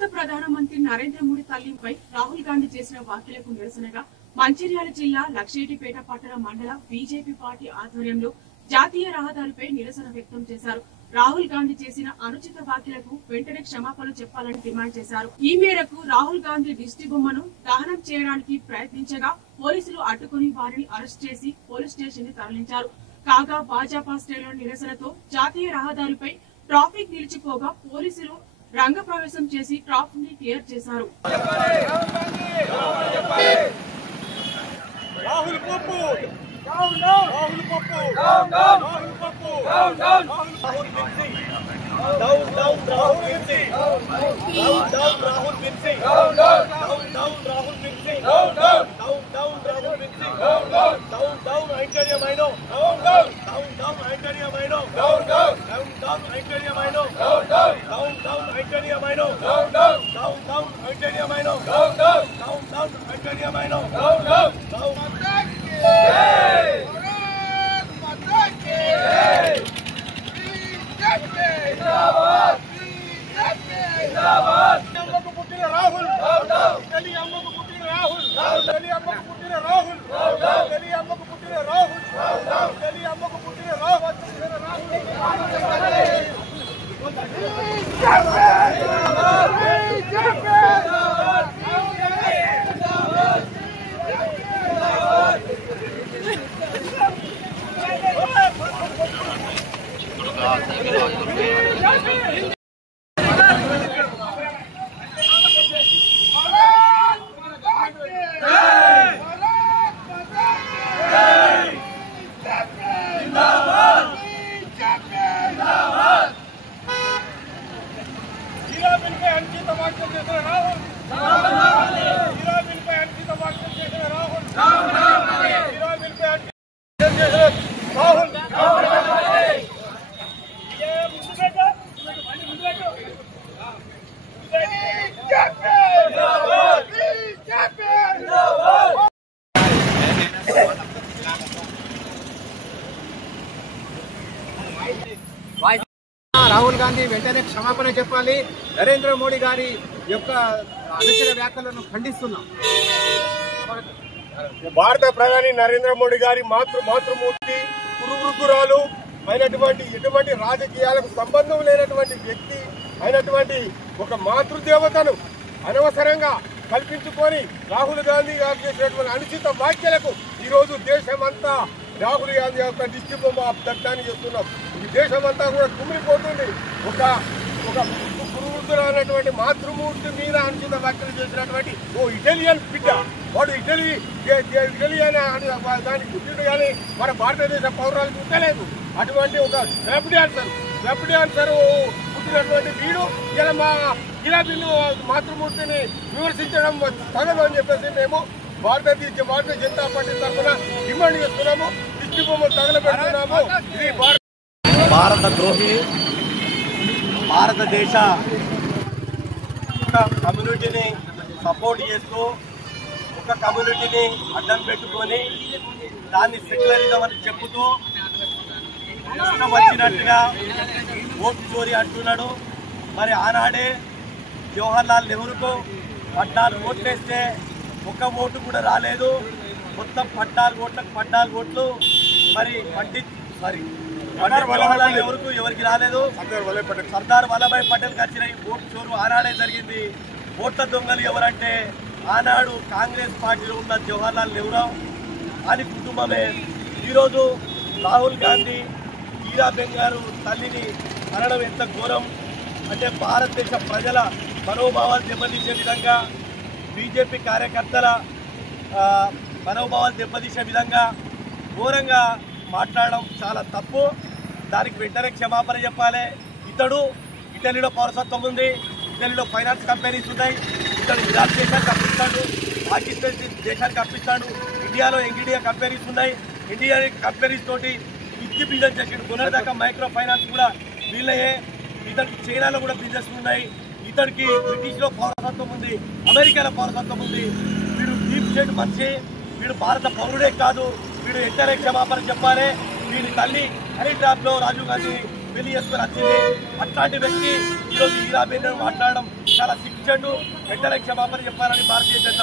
భారత ప్రధానమంత్రి నరేంద్ర మోడీ తల్లిపై రాహుల్ గాంధీ చేసిన వ్యాఖ్యలకు నిరసనగా మంచిర్యాల జిల్లా లక్షేటిపేట పట్టణ మండల బీజేపీ పార్టీ ఆధ్వర్యంలో జాతీయ రహదారిపై నిరసన వ్యక్తం చేశారు. రాహుల్ గాంధీ చేసిన అనుచిత వ్యాఖ్యలకు వెంటనే క్షమాపణలు చెప్పాలని డిమాండ్ చేశారు. ఈ మేరకు రాహుల్ గాంధీ దిష్టి బొమ్మను దహనం చేయడానికి ప్రయత్నించగా పోలీసులు అడ్డుకుని వారిని అరెస్ట్ చేసి పోలీస్ స్టేషన్ ని తరలించారు. కాగా భాజపా శ్రేణుల నిరసనతో జాతీయ రహదారిపై ట్రాఫిక్ నిలిచిపోగా పోలీసులు రంగప్రవేశం చేసి ట్రాఫిక్ ని క్లియర్ చేశారు. రాహుల్ గాంధీ వెంటనే క్షమాపణ చెప్పాలి. నరేంద్ర మోడీ గారి యొక్క అనుచిత వ్యాఖ్యలను ఖండిస్తున్నాం. భారత ప్రధాని నరేంద్ర మోడీ గారి మాతృమూర్తి కురువృద్ధురాలు అయినటువంటి ఎటువంటి రాజకీయాలకు సంబంధం లేనటువంటి వ్యక్తి అయినటువంటి ఒక మాతృదేవతను అనవసరంగా కల్పించుకొని రాహుల్ గాంధీ గారు చేసినటువంటి అనుచిత వ్యాఖ్యలకు ఈరోజు దేశమంతా రాహుల్ గాంధీ యొక్క దిష్టి బొమ్మ దగ్ధాన్ని చేస్తున్నాం. ఈ దేశమంతా కూడా కుమిలిపోతుంది. ఒక పురుషులైనటువంటి మాతృమూర్తి మీద అనుచిత వ్యాఖ్యలు చేసినటువంటి ఓ ఇటాలియన్ బిడ్డ, వాడు ఇటాలియన్ దానికి పుట్టిండు కానీ మన భారతదేశ పౌరాలకు పుట్టలేదు. అటువంటి ఒక స్వెప్ డాన్సర్ పుట్టినటువంటి వీడు ఇలా మా గిలాబీలు మాతృమూర్తిని విమర్శించడం తగదు అని చెప్పేసి మేము భారతీయ జనతా పార్టీ తరఫున డిమాండ్ చేస్తున్నాము. దిష్టి బొమ్మలు తగలబెడుతున్నాము. ఇది భారత ద్రోహి, భారతదేశ కమ్యూనిటీని సపోర్ట్ చేస్తూ ఒక కమ్యూనిటీని అడ్డం పెట్టుకొని దాన్ని సెక్యులరిజం అని చెప్పుతూ ఇష్టం వచ్చినట్టుగా ఓటు చోరీ అంటున్నాడు. మరి ఆనాడే జవహర్లాల్ నెహ్రూకు 14 ఓట్లు వేస్తే ఒక్క ఓటు కూడా రాలేదు. మొత్తం 14 ఓట్లు మరి జవహర్లాల్ నెహ్రూకు ఎవరికి రాలేదు. సర్దార్ వల్లభాయ్ పటేల్కి వచ్చిన ఈ ఓటు చోరు ఆనాడే జరిగింది. ఓట్ల దొంగలు ఎవరంటే ఆనాడు కాంగ్రెస్ పార్టీలో ఉన్న జవహర్లాల్ నెహ్రూ అని కుటుంబమే. ఈరోజు రాహుల్ గాంధీ హీరా బెంగారు తల్లిని అనడం ఎంత ఘోరం అంటే భారతదేశ ప్రజల మనోభావాలు దెబ్బతీసే విధంగా, బీజేపీ కార్యకర్తల మనోభావాలు దెబ్బతీసే విధంగా ఘోరంగా మాట్లాడడం చాలా తప్పు. దానికి వెంటనే క్షమాపణ చెప్పాలి. ఇతడు ఇటలీలో పౌరసత్వం ఉంది, ఇటలీలో ఫైనాన్స్ కంపెనీస్ ఉన్నాయి, ఇతడు ఇరాక్ దేశానికి అప్పిస్తాడు, పాకిస్తాన్ దేశానికి అప్పిస్తాడు, ఇండియాలో ఇండియా కంపెనీస్ ఉన్నాయి, ఇండియా కంపెనీస్ తోటి ఇచ్చి బిజినెస్ చేసాడు. కొనదాకా మైక్రో ఫైనాన్స్ కూడా వీళ్ళయే. ఇతనికి చైనాలో కూడా బిజినెస్ ఉన్నాయి. ఇతనికి బ్రిటిష్లో పౌరసత్వం ఉంది, అమెరికాలో పౌరసత్వం ఉంది. వీడు డీప్ స్టేట్ మనిషి, వీడు భారత పౌరుడే కాదు. వీడు వెంటనే క్షమాపణ చెప్పాలి. వీడి తల్లి హైదరాబాద్లో రాజీవ్ గాంధీ పెళ్లి చేసుకుని వచ్చింది. అట్లాంటి వ్యక్తి ఈరోజు హీరా బెంగారు మాట్లాడడం చాలా సిగ్గుచేటు. వెంటనే క్షమాపణ చెప్పాలని భారతీయ జనతా